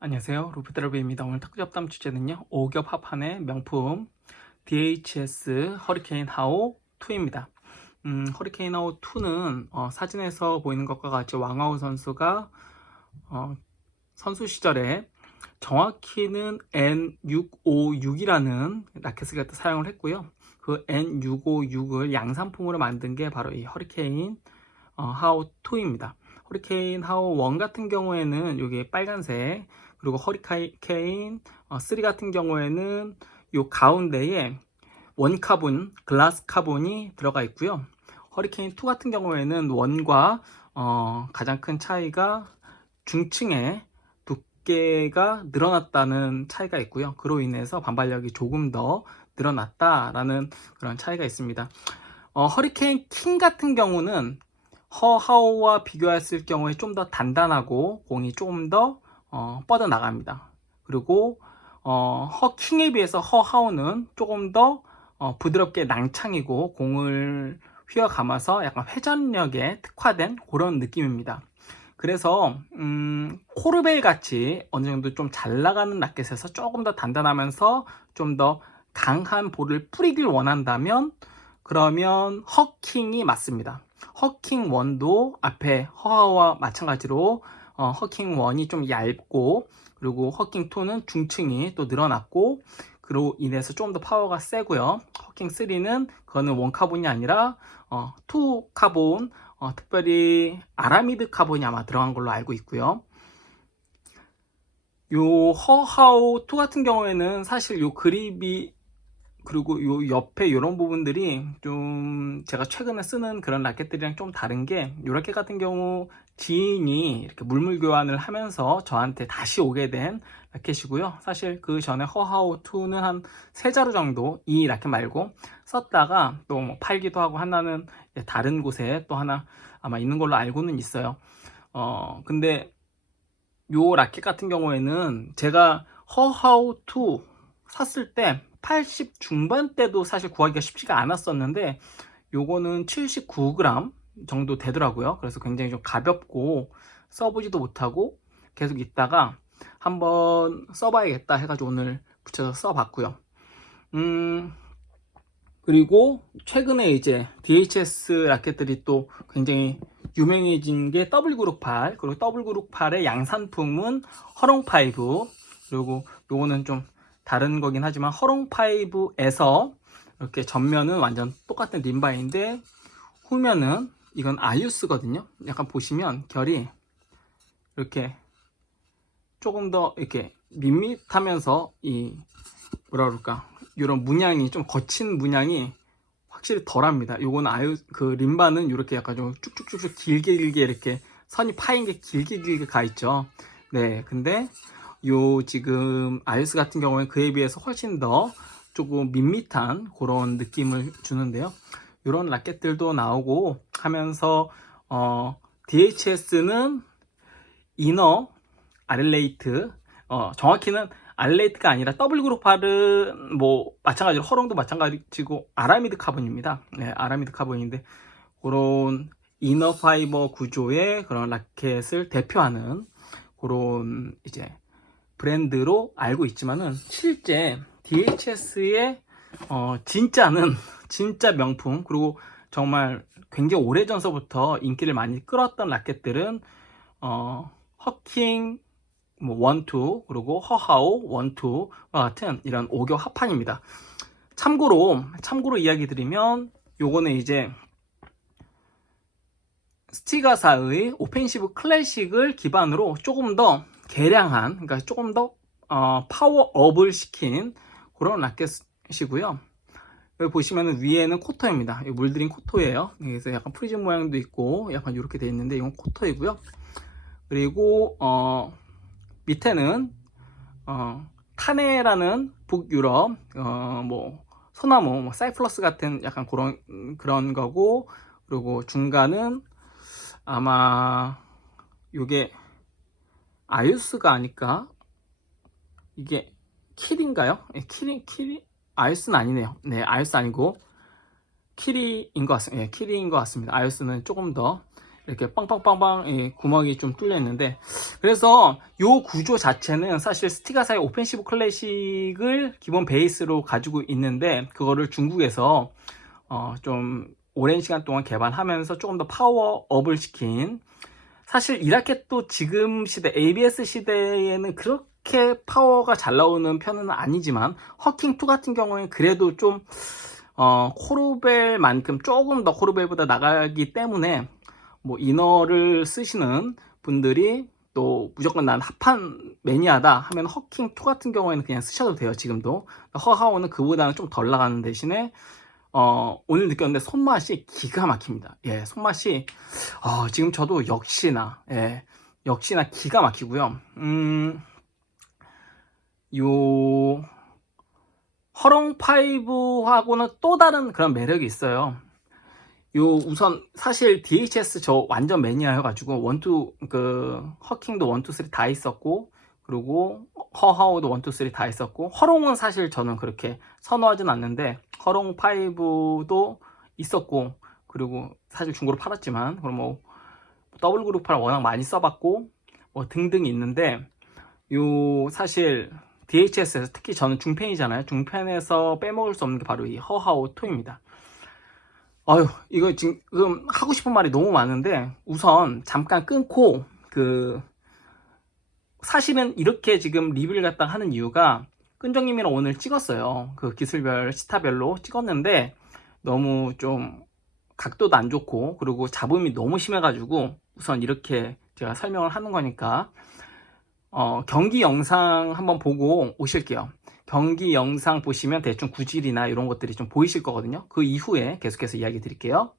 안녕하세요. 루피드러브입니다. 오늘 탁구 잡담 주제는요. 5겹 합판의 명품 DHS 허리케인 하오 2입니다. 허리케인 하오 2는 사진에서 보이는 것과 같이 왕하오 선수가 선수 시절에 정확히는 N656이라는 라켓을 갖다 사용을 했고요. 그 N656을 양산품으로 만든 게 바로 이 허리케인 하오 2입니다. 허리케인 하오 1 같은 경우에는 여기 빨간색, 그리고 허리케인 3 같은 경우에는 요 가운데에 원카본, 글라스 카본이 들어가 있고요. 허리케인 2 같은 경우에는 원과 가장 큰 차이가 중층의 두께가 늘어났다는 차이가 있고요. 그로 인해서 반발력이 조금 더 늘어났다라는 그런 차이가 있습니다. 허리케인 킹 같은 경우는 허하오와 비교했을 경우에 좀 더 단단하고 공이 조금 더 뻗어나갑니다. 그리고 허킹에 비해서 허하오는 조금 더 부드럽게 낭창이고 공을 휘어감아서 약간 회전력에 특화된 그런 느낌입니다. 그래서 코르벨 같이 어느 정도 좀 잘 나가는 라켓에서 조금 더 단단하면서 좀 더 강한 볼을 뿌리길 원한다면 그러면 허킹이 맞습니다. 허킹 1도 앞에 허하오와 마찬가지로 허킹 1이 좀 얇고, 그리고 허킹 2는 중층이 또 늘어났고, 그로 인해서 좀 더 파워가 세고요. 허킹 3는 그거는 원카본이 아니라 2 카본, 특별히 아라미드 카본이 아마 들어간 걸로 알고 있고요. 요 허하오 2 같은 경우에는 사실 요 그립이, 그리고 요 옆에 이런 부분들이 좀 제가 최근에 쓰는 그런 라켓들이랑 좀 다른 게, 요 라켓 같은 경우 지인이 이렇게 물물 교환을 하면서 저한테 다시 오게 된 라켓이고요. 사실 그 전에 허하오 2는 한 3자루 정도 이 라켓 말고 썼다가 또 뭐 팔기도 하고, 하나는 다른 곳에 또 하나 아마 있는 걸로 알고는 있어요. 근데 요 라켓 같은 경우에는 제가 허하오 2 샀을 때 80 중반대도 사실 구하기가 쉽지가 않았었는데, 요거는 79g 정도 되더라고요. 그래서 굉장히 좀 가볍고 써보지도 못하고 계속 있다가 한번 써봐야겠다 해가지고 오늘 붙여서 써봤고요. 그리고 최근에 이제 DHS 라켓들이 또 굉장히 유명해진 게 더블 그룹 8, 그리고 더블 그룹 8의 양산품은 허롱 5, 그리고 요거는 좀 다른 거긴 하지만 허롱 5에서 이렇게 전면은 완전 똑같은 림바인데 후면은 이건 아유스거든요. 약간 보시면 결이 이렇게 조금 더 이렇게 밋밋하면서 이 뭐라 그럴까, 이런 문양이 좀 거친 문양이 확실히 덜합니다. 요거는 아유, 그 림바는 이렇게 약간 좀 쭉쭉쭉쭉 길게 이렇게 선이 파인 게 길게 가 있죠. 네, 근데 요 지금 아이스 같은 경우에 그에 비해서 훨씬 더 조금 밋밋한 그런 느낌을 주는데요. 이런 라켓들도 나오고 하면서 DHS는 이너 아릴레이트, 정확히는 아릴레이트가 아니라 더블 그룹 8은 뭐 마찬가지로 허롱도 마찬가지고 아라미드 카본입니다. 네, 아라미드 카본인데 그런 이너 파이버 구조의 그런 라켓을 대표하는 그런 이제 브랜드로 알고 있지만은, 실제 DHS의 진짜는 진짜 명품, 그리고 정말 굉장히 오래전서부터 인기를 많이 끌었던 라켓들은 허킹 뭐 1, 2, 그리고 허하오 1, 2와 같은 이런 5겹 합판입니다. 참고로 이야기 드리면, 요거는 이제 스티가사의 오펜시브 클래식을 기반으로 조금 더 개량한, 그러니까 조금 더 파워업을 시킨 그런 라켓이고요. 여기 보시면 위에는 코터입니다. 물들인 코터예요. 그래서 약간 프리즘 모양도 있고 약간 이렇게 되어 있는데 이건 코터이고요. 그리고 밑에는 타네라는 북유럽 뭐 소나무, 뭐 사이플러스 같은 약간 그런 거고, 그리고 중간은 아마 요게 아유스가 아닐까? 이게 킬인가요? 킬이 아유스는 아니네요. 네, 아유스 아니고 키리인 것 같습니다. 네, 키리인 것 같습니다. 아유스는 조금 더 이렇게 빵빵빵빵 구멍이 좀 뚫려 있는데, 그래서 요 구조 자체는 사실 스티가사의 오펜시브 클래식을 기본 베이스로 가지고 있는데, 그거를 중국에서 좀 오랜 시간 동안 개발하면서 조금 더 파워업을 시킨, 사실 이 라켓도 지금 시대 ABS 시대에는 그렇게 파워가 잘 나오는 편은 아니지만, 허킹2 같은 경우에는 그래도 좀 코르벨만큼 조금 더 코르벨보다 나가기 때문에, 뭐 이너를 쓰시는 분들이 또 무조건 난 합판 매니아다 하면 허킹2 같은 경우에는 그냥 쓰셔도 돼요. 지금도 허하오는 그보다는 좀 덜 나가는 대신에 오늘 느꼈는데 손맛이 기가 막힙니다. 예, 손맛이 지금 저도 역시나 기가 막히고요. 요 허롱5하고는 또 다른 그런 매력이 있어요. 요 우선 사실 DHS 저 완전 매니아여가지고 허킹도 1, 2, 3 다 있었고, 그리고 허하오도 1, 2, 3 다 있었고, 허롱은 사실 저는 그렇게 선호하진 않는데 허롱 5도 있었고, 그리고 사실 중고로 팔았지만, 그럼 뭐 더블 그룹파를 워낙 많이 써봤고 뭐 등등 있는데, 요 사실 DHS에서 특히 저는 중펜이잖아요. 중펜에서 빼먹을 수 없는 게 바로 이 허하오 2입니다. 이거 지금 하고 싶은 말이 너무 많은데 우선 잠깐 끊고, 사실은 이렇게 지금 리뷰를 갖다 하는 이유가, 끈정님이랑 오늘 찍었어요. 그 기술별 스타별로 찍었는데 너무 좀 각도도 안 좋고, 그리고 잡음이 너무 심해가지고 우선 이렇게 제가 설명을 하는 거니까 경기 영상 한번 보고 오실게요. 경기 영상 보시면 대충 구질이나 이런 것들이 좀 보이실 거거든요. 그 이후에 계속해서 이야기 드릴게요.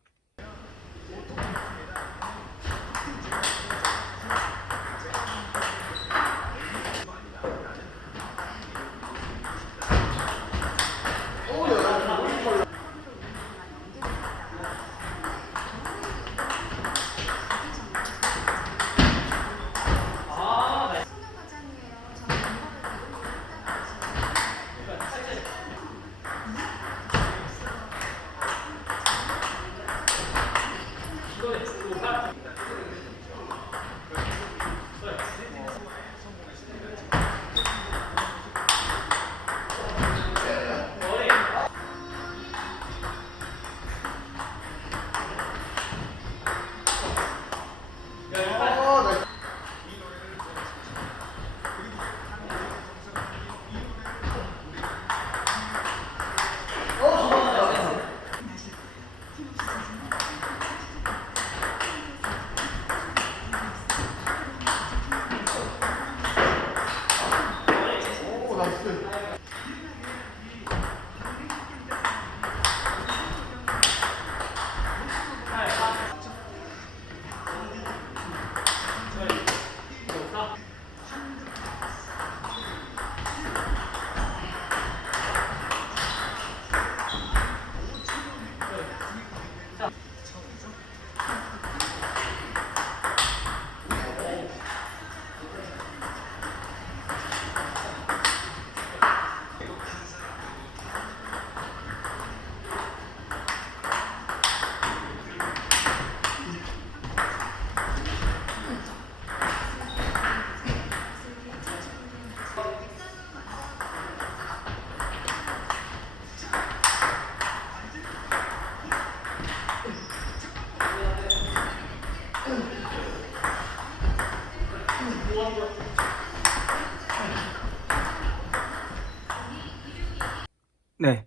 네,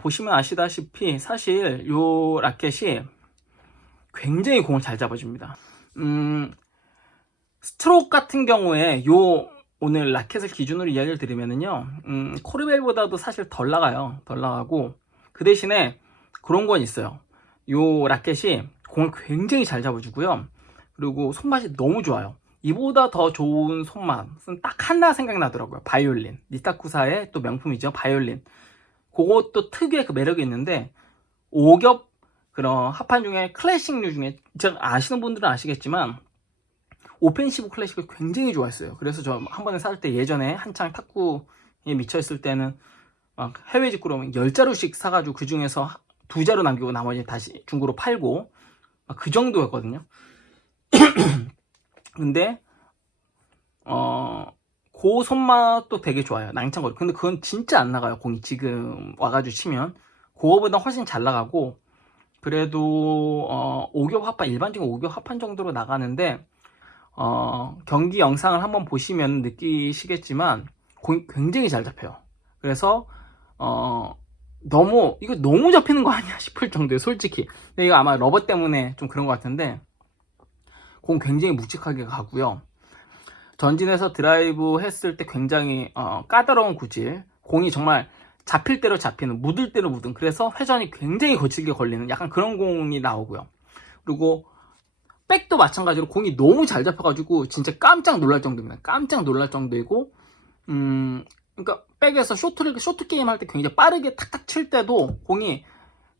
보시면 아시다시피 사실 요 라켓이 굉장히 공을 잘 잡아줍니다. 스트로크 같은 경우에 오늘 라켓을 기준으로 이야기를 드리면은요, 코르벨보다도 사실 덜 나가요. 덜 나가고, 그 대신에 그런 건 있어요. 요 라켓이 공을 굉장히 잘 잡아주고요. 그리고 손맛이 너무 좋아요. 이보다 더 좋은 손맛은 딱 하나 생각나더라고요. 바이올린. 니타쿠사의 또 명품이죠. 바이올린. 그것도 특유의 그 매력이 있는데, 5겹 그런 합판 중에 클래식류 중에, 제가 아시는 분들은 아시겠지만 오펜시브 클래식을 굉장히 좋아했어요. 그래서 저 한 번에 살 때, 예전에 한창 탁구에 미쳐있을 때는 막 해외 직구로 10자루씩 사가지고 그 중에서 2자루 남기고 나머지 다시 중고로 팔고 그 정도였거든요. 근데 그 손맛도 되게 좋아요. 낭창거리. 근데 그건 진짜 안 나가요. 공이 지금 와가지고 치면 그거보다 훨씬 잘 나가고, 그래도 5겹 합판, 일반적인 5겹 합판 정도로 나가는데, 경기 영상을 한번 보시면 느끼시겠지만 공이 굉장히 잘 잡혀요. 그래서 이거 너무 잡히는 거 아니야 싶을 정도예요, 솔직히. 근데 이거 아마 러버 때문에 좀 그런 것 같은데, 공 굉장히 묵직하게 가고요. 전진해서 드라이브 했을 때 굉장히 까다로운 구질, 공이 정말 잡힐 대로 잡히는, 묻을 대로 묻은, 그래서 회전이 굉장히 거칠게 걸리는 약간 그런 공이 나오고요. 그리고 백도 마찬가지로 공이 너무 잘 잡혀가지고 진짜 깜짝 놀랄 정도입니다. 깜짝 놀랄 정도이고, 그러니까 백에서 쇼트 게임 할 때 굉장히 빠르게 탁탁 칠 때도 공이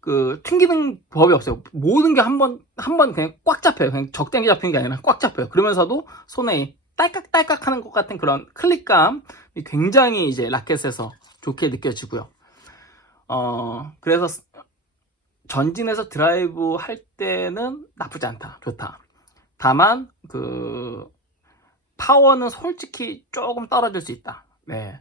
그 튕기는 법이 없어요. 모든 게 한 번 그냥 꽉 잡혀요. 그냥 적당히 잡히는 게 아니라 꽉 잡혀요. 그러면서도 손에 딸깍딸깍 하는 것 같은 그런 클릭감이 굉장히 이제 라켓에서 좋게 느껴지고요. 그래서 전진해서 드라이브 할 때는 나쁘지 않다. 좋다. 다만 그 파워는 솔직히 조금 떨어질 수 있다. 네.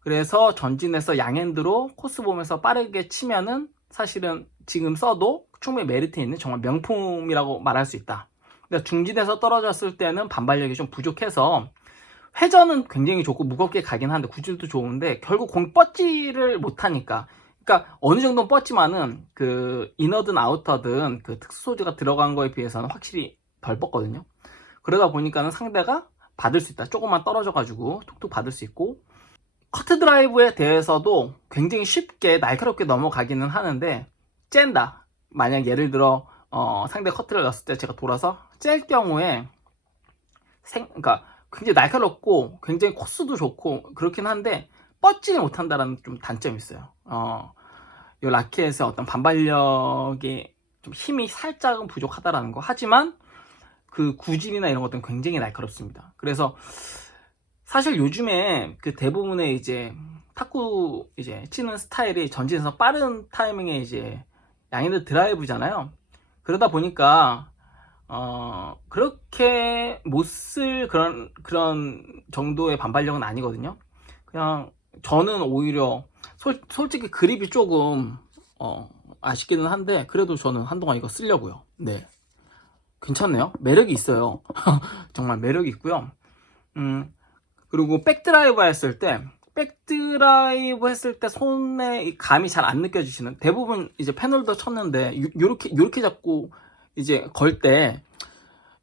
그래서 전진해서 양핸드로 코스 보면서 빠르게 치면은 사실은 지금 써도 충분히 메리트 있는 정말 명품이라고 말할 수 있다. 근데 중진에서 떨어졌을 때는 반발력이 좀 부족해서 회전은 굉장히 좋고 무겁게 가긴 하는데 구질도 좋은데 결국 공 뻗지를 못하니까, 그러니까 어느 정도는 뻗지만은 그 이너든 아우터든 그 특수 소재가 들어간 거에 비해서는 확실히 덜 뻗거든요. 그러다 보니까는 상대가 받을 수 있다. 조금만 떨어져 가지고 툭툭 받을 수 있고, 커트 드라이브에 대해서도 굉장히 쉽게 날카롭게 넘어가기는 하는데, 쨘다, 만약 예를 들어 상대 커트를 넣었을 때 제가 돌아서 짤 경우에 그러니까 굉장히 날카롭고 굉장히 코스도 좋고 그렇긴 한데 뻗지를 못한다는 좀 단점이 있어요. 이 라켓의 어떤 반발력이 좀 힘이 살짝은 부족하다라는 거. 하지만 그 구질이나 이런 것들은 굉장히 날카롭습니다. 그래서 사실 요즘에 그 대부분의 이제 탁구 이제 치는 스타일이 전진해서 빠른 타이밍에 이제 양핸드 드라이브잖아요. 그러다 보니까 그렇게 못 쓸 그런 정도의 반발력은 아니거든요. 그냥 저는 오히려 솔직히 그립이 조금 아쉽기는 한데, 그래도 저는 한동안 이거 쓰려고요. 네, 괜찮네요. 매력이 있어요. 정말 매력이 있고요. 그리고 백드라이브 했을 때 손에 이 감이 잘 안 느껴지시는, 대부분 이제 패널도 쳤는데 요렇게 잡고 이제 걸 때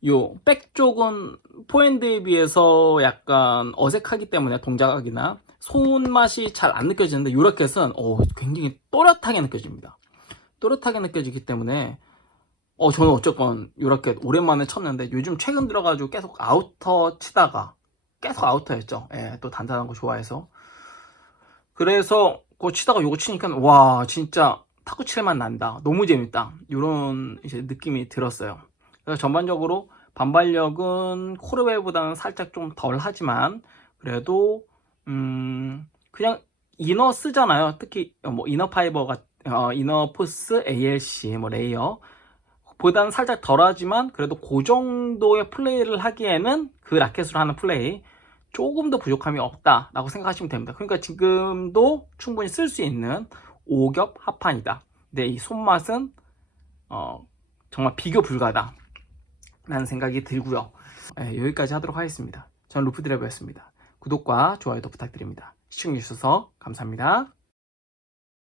요 백 쪽은 포핸드에 비해서 약간 어색하기 때문에 동작이나 손맛이 잘 안 느껴지는데, 요 라켓은 굉장히 또렷하게 느껴집니다. 또렷하게 느껴지기 때문에 저는 어쨌건 요 라켓 오랜만에 쳤는데, 요즘 최근 들어가지고 계속 아우터 치다가 계속 아우터였죠. 예, 또 단단한 거 좋아해서. 그래서 그거 치다가 요거 치니까 와, 진짜 탁구 칠만 난다, 너무 재밌다, 이런 이제 느낌이 들었어요. 그래서 전반적으로 반발력은 코르웨이보다는 살짝 좀 덜 하지만, 그래도 그냥 이너 쓰잖아요. 특히 뭐 이너 파이버가 이너 포스 ALC 뭐 레이어 보다는 살짝 덜하지만, 그래도 그 정도의 플레이를 하기에는 그 라켓으로 하는 플레이 조금 더 부족함이 없다라고 생각하시면 됩니다. 그러니까 지금도 충분히 쓸 수 있는 5겹 합판이다. 근데 이 손맛은 정말 비교 불가다 라는 생각이 들고요. 여기까지 하도록 하겠습니다. 저는 루프드라이버였습니다. 구독과 좋아요도 부탁드립니다. 시청해주셔서 감사합니다.